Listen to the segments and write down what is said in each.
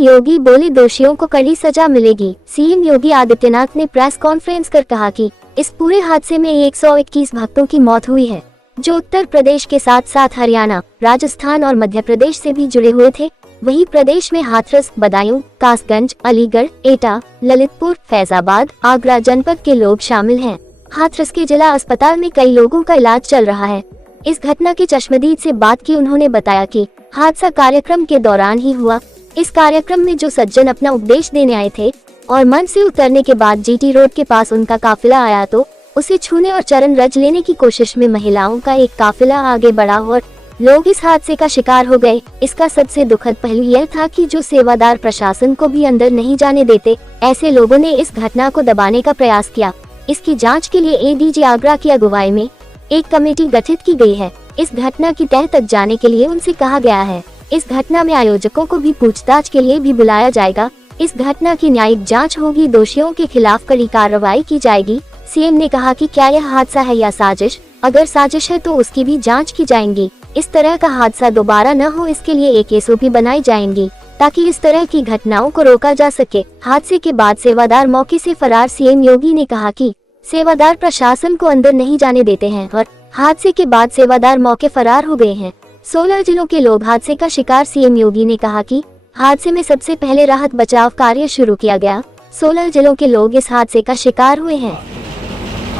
CM योगी बोले दोषियों को कड़ी सजा मिलेगी। सीएम योगी आदित्यनाथ ने प्रेस कॉन्फ्रेंस कर कहा कि इस पूरे हादसे में 121 भक्तों की मौत हुई है, जो उत्तर प्रदेश के साथ साथ हरियाणा, राजस्थान और मध्य प्रदेश से भी जुड़े हुए थे। वहीं प्रदेश में हाथरस, बदायूं, कासगंज, अलीगढ़, एटा, ललितपुर, फैजाबाद, आगरा जनपद के लोग शामिल हैं। हाथरस के जिला अस्पताल में कई लोगों का इलाज चल रहा है। इस घटना की चश्मदीद से बात की उन्होंने बताया कि हादसा कार्यक्रम के दौरान ही हुआ। इस कार्यक्रम में जो सज्जन अपना उपदेश देने आए थे और मंच से उतरने के बाद जीटी रोड के पास उनका काफिला आया तो उसे छूने और चरण रज लेने की कोशिश में महिलाओं का एक काफिला आगे बढ़ा और लोग इस हादसे का शिकार हो गए। इसका सबसे दुखद पहलू यह था कि जो सेवादार प्रशासन को भी अंदर नहीं जाने देते, ऐसे लोगों ने इस घटना को दबाने का प्रयास किया। इसकी जांच के लिए एडीजी आगरा की अगुवाई में एक कमेटी गठित की गई है। इस घटना की तह तक जाने के लिए उनसे कहा गया है। इस घटना में आयोजकों को भी पूछताछ के लिए भी बुलाया जाएगा। इस घटना की न्यायिक जांच होगी, दोषियों के खिलाफ कड़ी कार्रवाई की जाएगी। सीएम ने कहा कि क्या यह हादसा है या साजिश, अगर साजिश है तो उसकी भी जांच की जाएगी। इस तरह का हादसा दोबारा न हो, इसके लिए एक एसओपी बनाई जाएंगी ताकि इस तरह की घटनाओं को रोका जा सके। हादसे के बाद सेवादार मौके से फरार। सीएम योगी ने कहा कि सेवादार प्रशासन को अंदर नहीं जाने देते हैं और हादसे के बाद सेवादार मौके फरार हो गए हैं। 16 जिलों के लोग हादसे का शिकार। सीएम योगी ने कहा कि हादसे में सबसे पहले राहत बचाव कार्य शुरू किया गया। 16 जिलों के लोग इस हादसे का शिकार हुए हैं।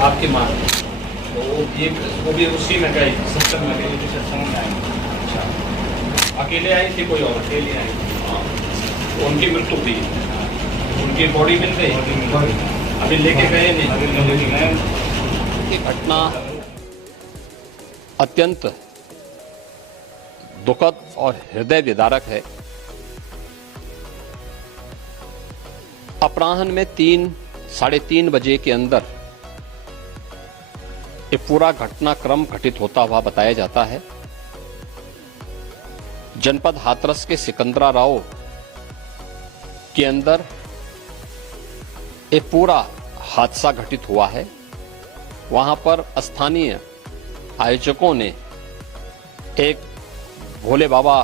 आपकी मां तो ये वो भी उसी में गई सिस्टम में गई, सत्संग में आई। अच्छा, अकेले आई थी कोई और? अकेले आई। हाँ, उनकी मृत्यु हुई, उनकी बॉडी मिल गई, अभी लेके गए नहीं। ये घटना अत्यंत दुखद और हृदय विदारक है। अपराह्न में 3-3:30 बजे के अंदर ये पूरा घटनाक्रम घटित होता हुआ बताया जाता है। जनपद हाथरस के सिकंदरा राव के अंदर ये पूरा हादसा घटित हुआ है। वहां पर स्थानीय आयोजकों ने एक भोले बाबा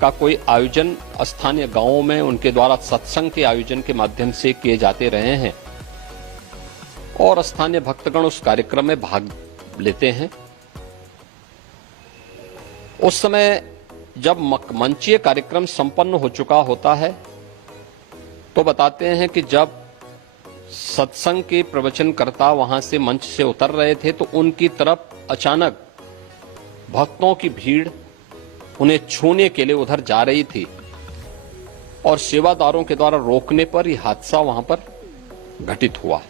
का कोई आयोजन स्थानीय गांवों में उनके द्वारा सत्संग के आयोजन के माध्यम से किए जाते रहे हैं और स्थानीय भक्तगण उस कार्यक्रम में भाग लेते हैं। उस समय जब मंचीय कार्यक्रम संपन्न हो चुका होता है तो बताते हैं कि जब सत्संग के प्रवचनकर्ता वहां से मंच से उतर रहे थे तो उनकी तरफ अचानक भक्तों की भीड़ उन्हें छूने के लिए उधर जा रही थी और सेवादारों के द्वारा रोकने पर यह हादसा वहां पर घटित हुआ।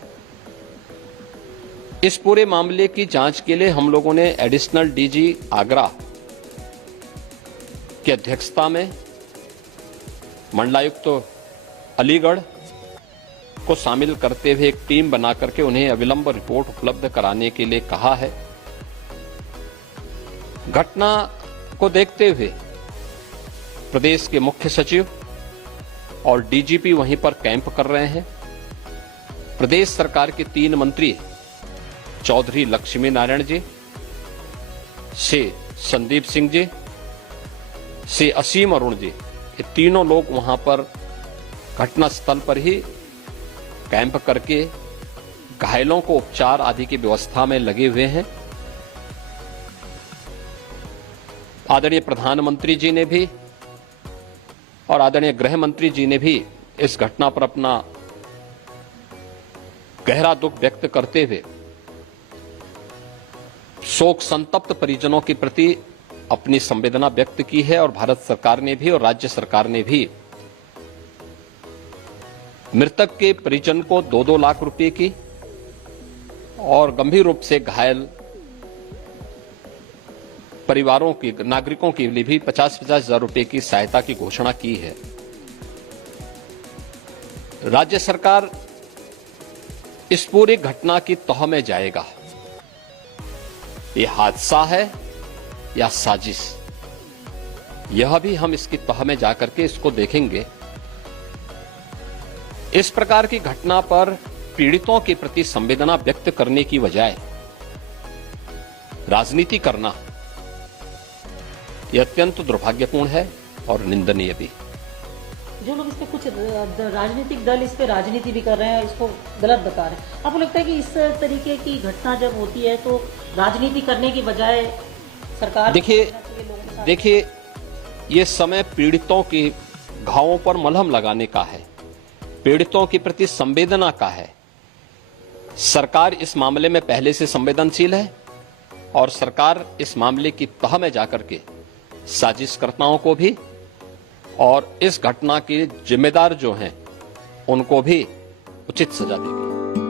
इस पूरे मामले की जांच के लिए हम लोगों ने एडिशनल डीजी आगरा की अध्यक्षता में मंडलायुक्त अलीगढ़ को शामिल करते हुए एक टीम बना करके उन्हें अविलंब रिपोर्ट उपलब्ध कराने के लिए कहा है। घटना को देखते हुए प्रदेश के मुख्य सचिव और डीजीपी वहीं पर कैंप कर रहे हैं। प्रदेश सरकार के 3 मंत्री चौधरी लक्ष्मी नारायण जी से संदीप सिंह जी से असीम अरुण जी, ये तीनों लोग वहां पर घटना स्थल पर ही कैंप करके घायलों को उपचार आदि की व्यवस्था में लगे हुए हैं। आदरणीय प्रधानमंत्री जी ने भी और आदरणीय गृह मंत्री जी ने भी इस घटना पर अपना गहरा दुख व्यक्त करते हुए शोक संतप्त परिजनों के प्रति अपनी संवेदना व्यक्त की है और भारत सरकार ने भी और राज्य सरकार ने भी मृतक के परिजन को 2-2 लाख रुपए की और गंभीर रूप से घायल परिवारों की नागरिकों के लिए भी 50-50 हजार रुपए की सहायता की घोषणा की है। राज्य सरकार इस पूरी घटना की तह में जाएगा। यह हादसा है या साजिश, यह भी हम इसकी तह में जाकर के इसको देखेंगे। इस प्रकार की घटना पर पीड़ितों के प्रति संवेदना व्यक्त करने की बजाय राजनीति करना यह अत्यंत दुर्भाग्यपूर्ण है और निंदनीय भी। जो लोग इस पे कुछ राजनीतिक दल इस पे राजनीति भी कर रहे हैं, इसको गलत बता रहे हैं, आपको लगता है कि इस तरीके की घटना जब होती है तो राजनीति करने की बजाय सरकार देखिए ये समय पीड़ितों के घावों पर मलहम लगाने का है, पीड़ितों के प्रति संवेदना का है। सरकार इस मामले में पहले से संवेदनशील है और सरकार इस मामले की तह में जाकर के साजिशकर्ताओं को भी और इस घटना के जिम्मेदार जो हैं उनको भी उचित सजा देगी।